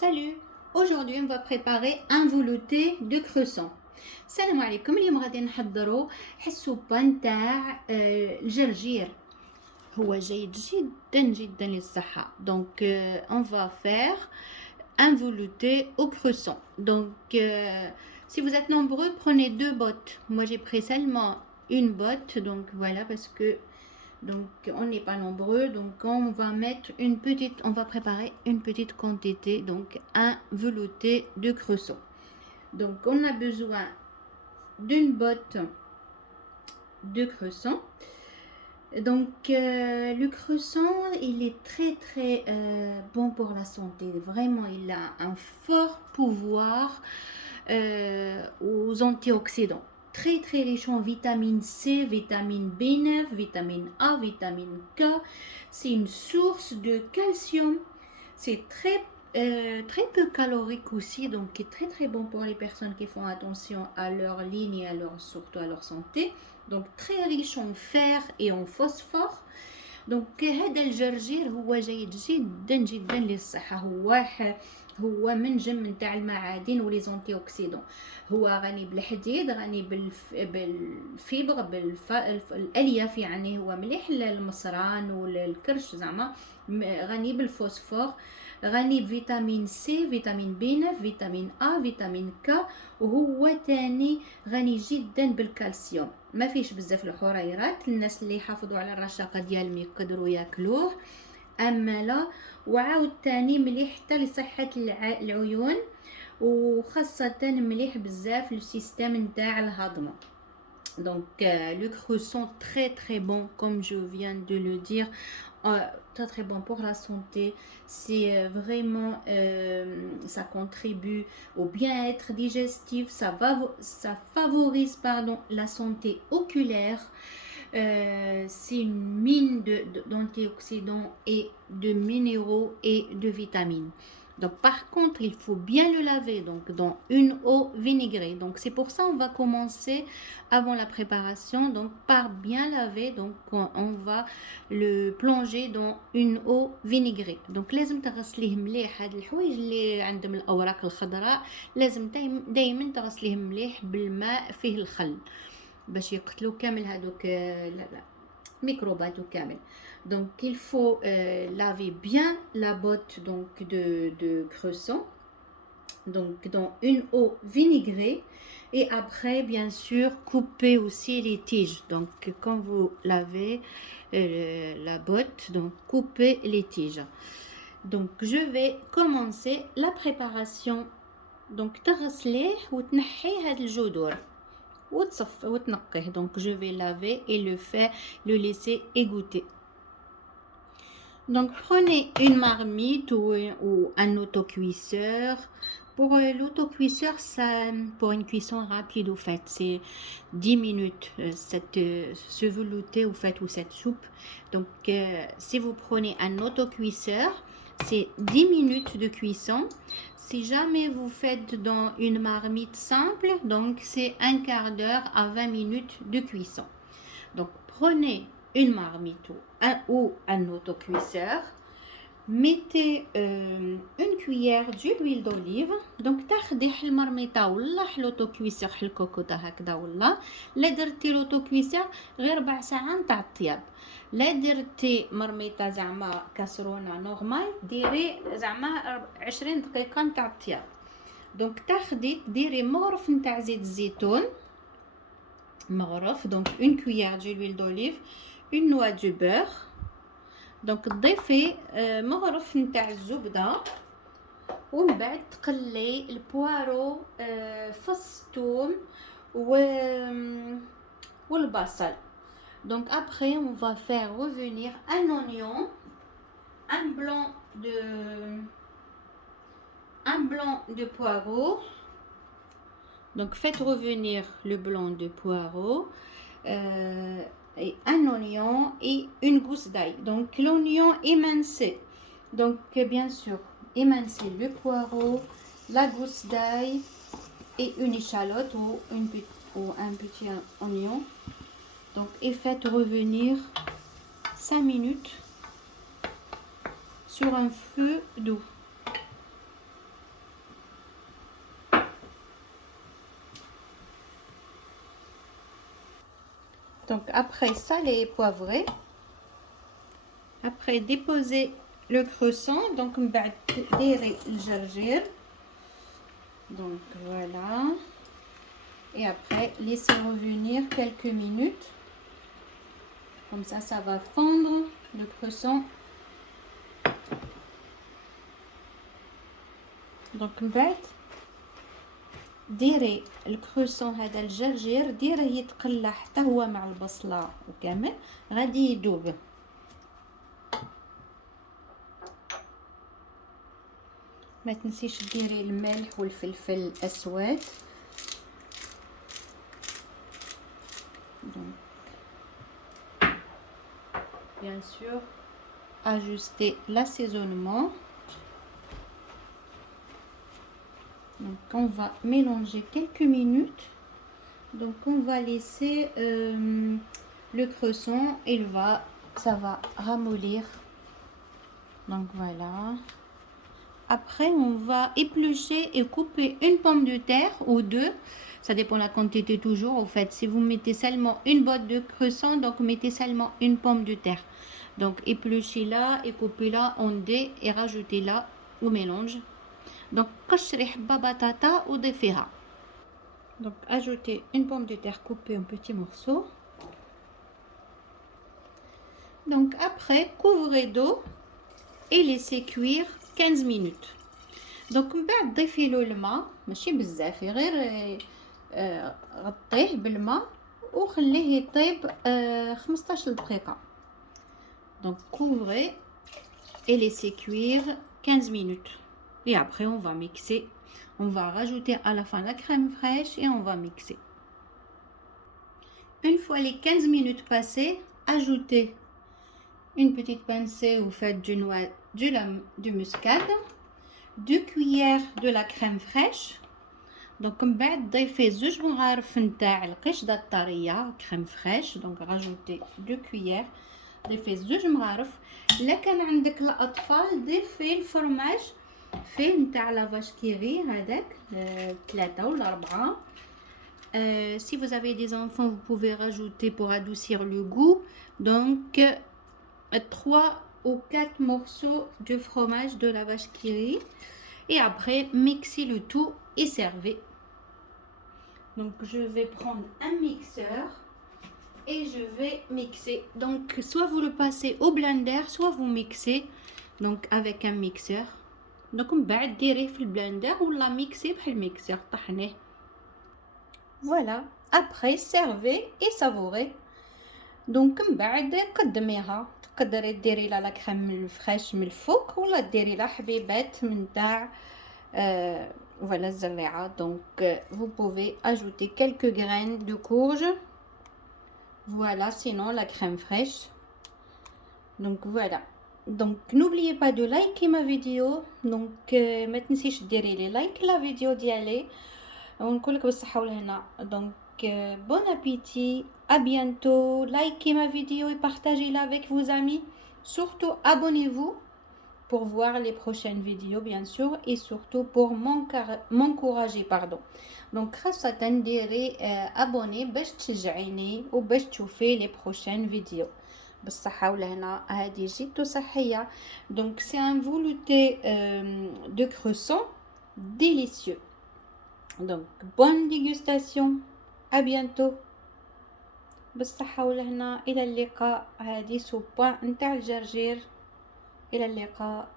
Salut! Aujourd'hui, on va préparer un velouté de cresson. السلام عليكم. اليوم غادي نحضروا حسوبة نتاع الجرجير. هو جيد جدا جدا للصحة. Donc on va faire un velouté au cresson. Donc si vous êtes nombreux, prenez 2 bottes. Moi j'ai pris seulement une botte, donc voilà, parce que on n'est pas nombreux, donc on va préparer une petite quantité, donc un velouté de cresson. Donc on a besoin d'une botte de cresson. Donc le cresson, il est très bon pour la santé. Vraiment, il a un fort pouvoir aux antioxydants. Très riche en vitamine C, vitamine B9, vitamine A, vitamine K. C'est une source de calcium. C'est très peu calorique aussi, donc qui est très bon pour les personnes qui font attention à leur ligne et surtout à leur santé. Donc très riche en fer et en phosphore. Donc هذا الجرجير هو جيد جدا للصحة. هو منجم نتاع المعادن ولي زونتي اوكسيدون. هو غني بالحديد، غني بالفيبر، الالياف، يعني هو مليح للمصران والكرش زعما. غني بالفوسفور، غني بفيتامين سي، فيتامين بي 9، فيتامين A، فيتامين K. وهو تاني غني جدا بالكالسيوم. ما فيش بزاف الحريرات، الناس اللي يحافظوا على الرشاقه ديالهم يقدروا ياكلوه. اما لا، وعاود تاني مليح حتى لصحه العيون، وخاصه مليح بزاف للسيستم نتاع الهضم. Donc le cresson très bon, comme je viens de le dire, très bon pour la santé. C'est vraiment ça contribue au bien-être digestif, ça favorise la santé oculaire. C'est une mine d'antioxydants et de minéraux et de vitamines. Donc par contre, il faut bien le laver, donc dans une eau vinaigrée. Donc c'est pour ça on va commencer avant la préparation, donc par bien laver. Donc on va le plonger dans une eau vinaigrée. Donc لازم تغسليه مليح. هاد الحوايج اللي عندهم الاوراق الخضراء لازم دايما تغسليه مليح بالماء فيه الخل باش يقتلوا كامل هادوك microbes كامل. Donc il faut laver bien la botte donc de cresson, donc dans une eau vinaigrée, et après bien sûr couper aussi les tiges. Donc quand vous lavez la botte, donc coupez les tiges. Donc je vais commencer la préparation. Donc تغسليه وتنحي هاد الجذور وتنقيه. Donc je vais laver et le laisser égoutter. Donc prenez une marmite ou un autocuisseur. Pour l'autocuisseur, pour une cuisson rapide, au fait, c'est 10 minutes ce velouté ou cette soupe. Donc si vous prenez un autocuisseur, c'est 10 minutes de cuisson. Si jamais vous faites dans une marmite simple, donc c'est un quart d'heure à 20 minutes de cuisson. Donc prenez une marmite ou un autocuisseur, mettez une cuillère d'huile d'olive. Donc تاخدي المرميطه ولا لوطوكويسور الكوكوطه هكذا، ولا درتي لوطوكويسور غير ربع ساعه نتاع الطياب. لا درتي مرميطه زعما كاسرونه نورمال، ديري زعما 20 دقيقه نتاع الطياب. دونك ديري مغرف نتاع زيت الزيتون، مغرف. donc une cuillère d'huile d'olive, une noix de beurre. donc تضيفي مغرف نتاع الزبده، ومن بعد تقلي البوارو، فص ثوم والبصل. Donc après on va faire revenir un oignon, un blanc de poireau. Donc faites revenir le blanc de poireau et un oignon et une gousse d'ail. Donc l'oignon émincé. Donc bien sûr émincer le poireau, la gousse d'ail et une échalote ou un petit oignon. Donc et faites revenir 5 minutes sur un feu doux. Donc après saler et poivrer. Après déposer le croissant. Donc من بعد ديري الجرجير. Donc voilà. Et après laissez revenir quelques minutes. Comme ça va fondre le croissant. Donc من بعد ديري الكروسون هذا الجرجير ديريه يتقلى حتى هو مع البصله وكامل غادي يذوب. ما تنسيش ديري الملح والفلفل الاسود. Donc bien sûr ajuster l'assaisonnement. Donc on va mélanger quelques minutes. Donc on va laisser le croissant, ça va ramollir. Donc voilà. Après on va éplucher et couper une pomme de terre ou deux. Ça dépend de la quantité toujours. En fait, si vous mettez seulement une botte de croissant, donc mettez seulement une pomme de terre. Donc épluchez-la et coupez-la en dés et rajoutez-la au mélange. Donc قشري حبة بطاطا وضيفيها. Donc ajoutez une pomme de terre coupée en petits morceaux. Donc après couvrez d'eau et laissez cuire 15 minutes. Donc من بعد ضيفي له الماء ماشي بزاف غير غطيه بالماء وخليه يطيب 15 دقيقة. Donc couvrez et laissez cuire 15 minutes. Et après on va mixer. On va rajouter à la fin la crème fraîche et on va mixer. Une fois les 15 minutes passées, ajoutez une petite pincée ou faites du muscade, 2 cuillères de la crème fraîche. Donc من بعد ضيفي 2 مغارف نتاع القشطة الطرية crème fraîche. Donc rajoutez 2 cuillères. ضيفي 2 مغارف. إلا كان عندك الأطفال ضيفي الفرماج فيه نتاع لا vache qui rit هذاك 3 ولا 4. Si vous avez des enfants, vous pouvez rajouter pour adoucir le goût. Donc 3 ou 4 morceaux de fromage de la vache qui rit. Et après mixez le tout et servez. Donc je vais prendre un mixeur et je vais mixer. Donc soit vous le passez au blender, soit vous mixez donc avec un mixeur. Donc من بعد ديريه في البلندر ولا ميكسي بحال الميكسور طحنيه. Voilà, après servez et savourez. Donc من بعد قدميها. تقدري ديري لها لا كريم الفريش من الفوق ولا ديري لها حبيبات من تاع voilà الزريعه. Donc vous pouvez ajouter quelques graines de courge. Voilà, sinon la crème fraîche. Donc voilà. Donc n'oubliez pas de liker ma vidéo. Donc ما تنسيش ديري لي لايك لا فيديو ديالي ونقولك بالصحه والهنا. Donc bon appétit, à bientôt. Likez ma vidéo et partagez-la avec vos amis. Surtout abonnez-vous pour voir les prochaines vidéos bien sûr et surtout pour m'encourager pardon. Donc خاصة ديري abonner باش تشجعيني وباش تشوفي les prochaines vidéos. بالصحة والهنا هذه جد صحية. Donc c'est un velouté de croissant délicieux. Donc bonne dégustation. À bientôt. بالصحة والهنا. إلى اللقاء. هذه سوبة نتاع الجرجير. إلى اللقاء.